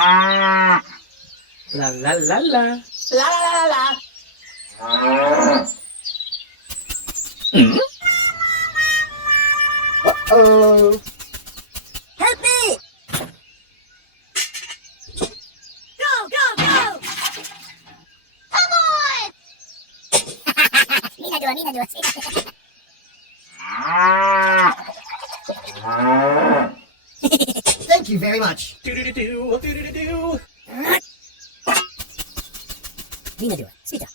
La la la la. La la la la la. Oh. Help me! Go, go, go! Come on! Mina dua. Thank you very much. Do-do-do-do, do-do-do-do. Mina dua, sweeter.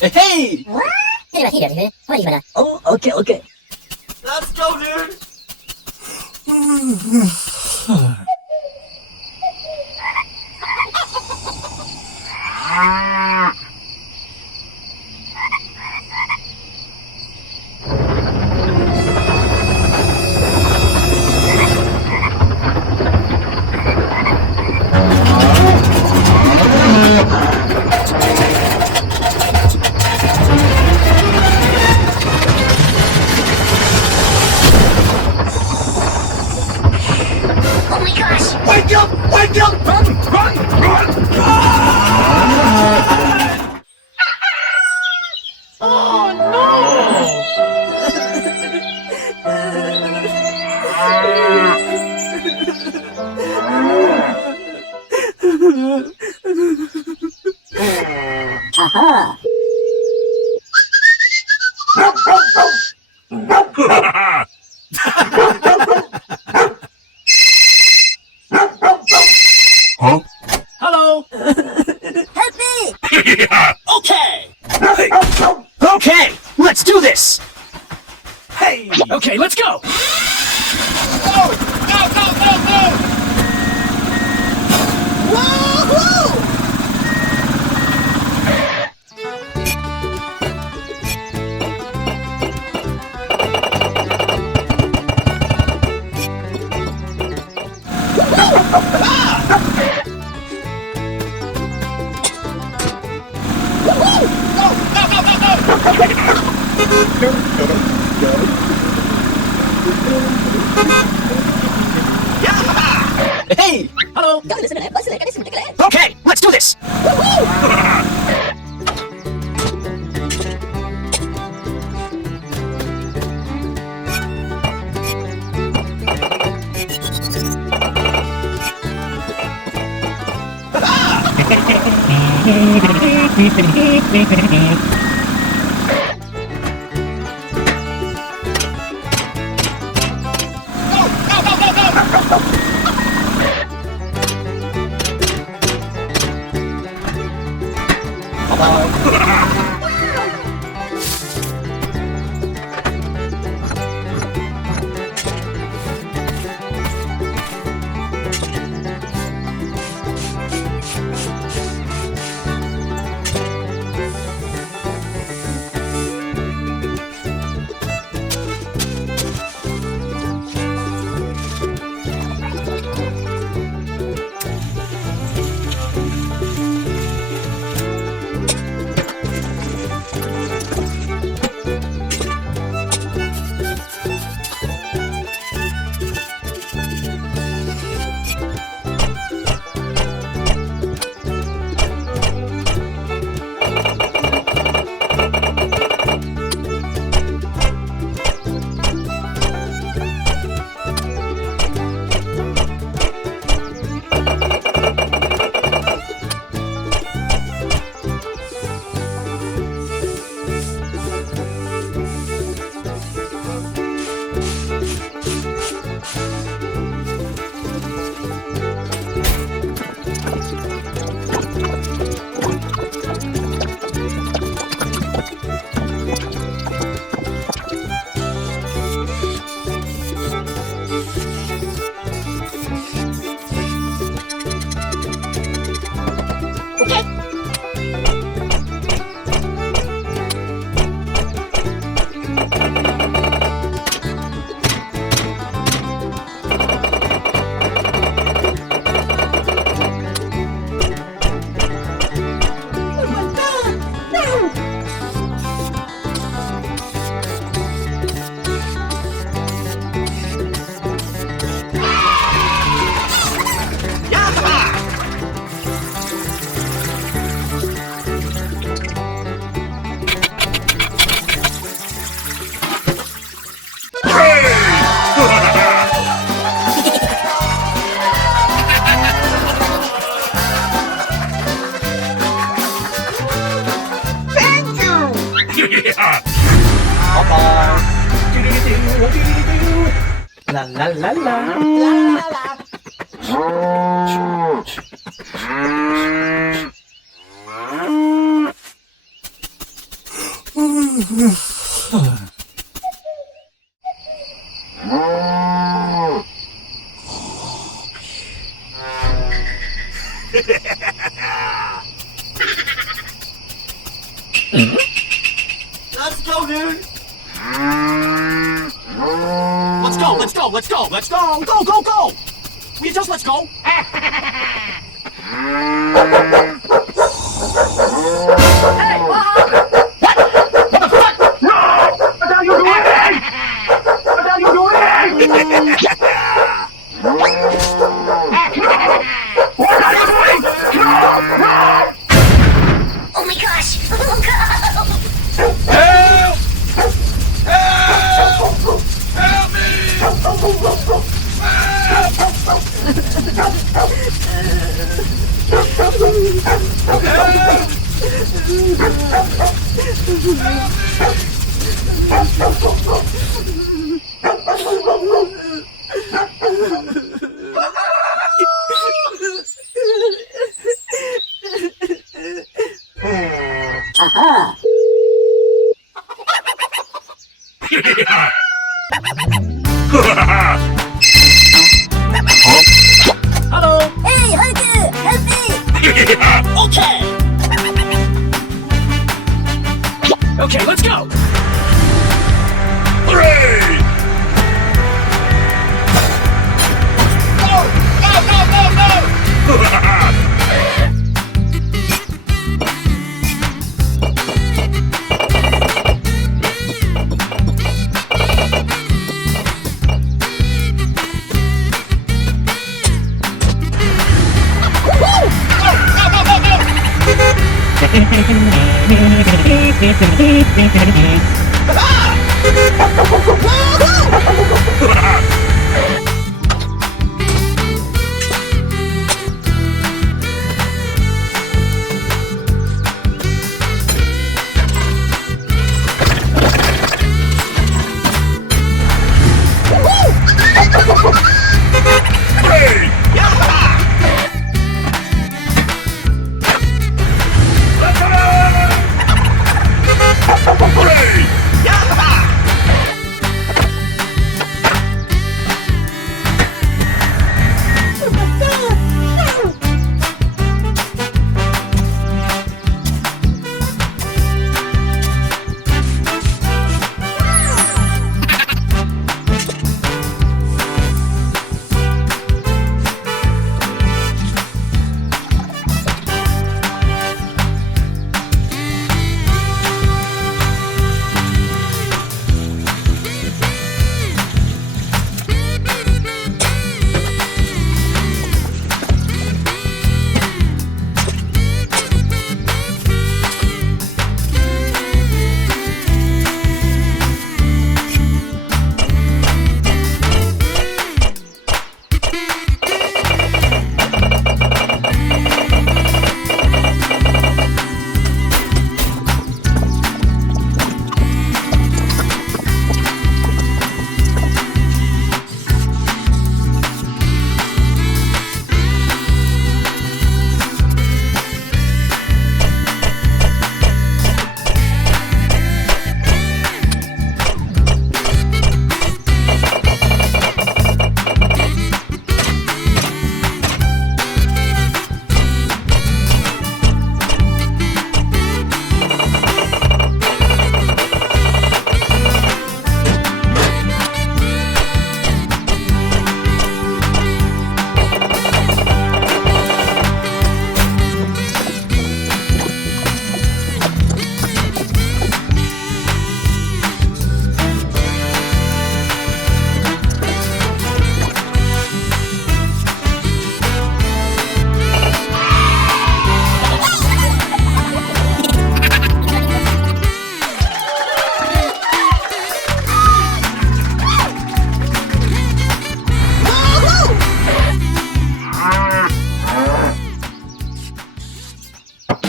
Hey! Oh, okay. Let's go, dude! Oh my gosh! Wake up! Wake up! Run! Oh Aha! no! Hello! Help me! Okay! Hey. Okay! Let's do this! Hey! Okay, let's go! Go! Go! Woohoo! Hey! Hello! Woohoo! Okay, let's do this! La la la la. La la la. Let's go, dude. Let's go, let's go, let's go, let's go, go, go, go. We just let's go. Hey, what? What the fuck? No! What are you doing? What are you doing? What are you doing? No! No! Oh my gosh. Oh god. Help! Help! Help me! Aha. Hello! Hey, Hulk! Help me! Okay! Okay, let's go! Hooray! No! No, no, no, no!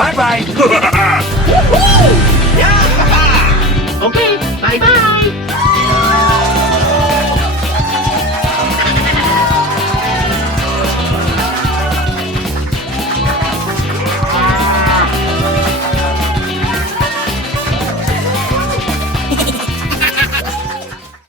Bye-bye.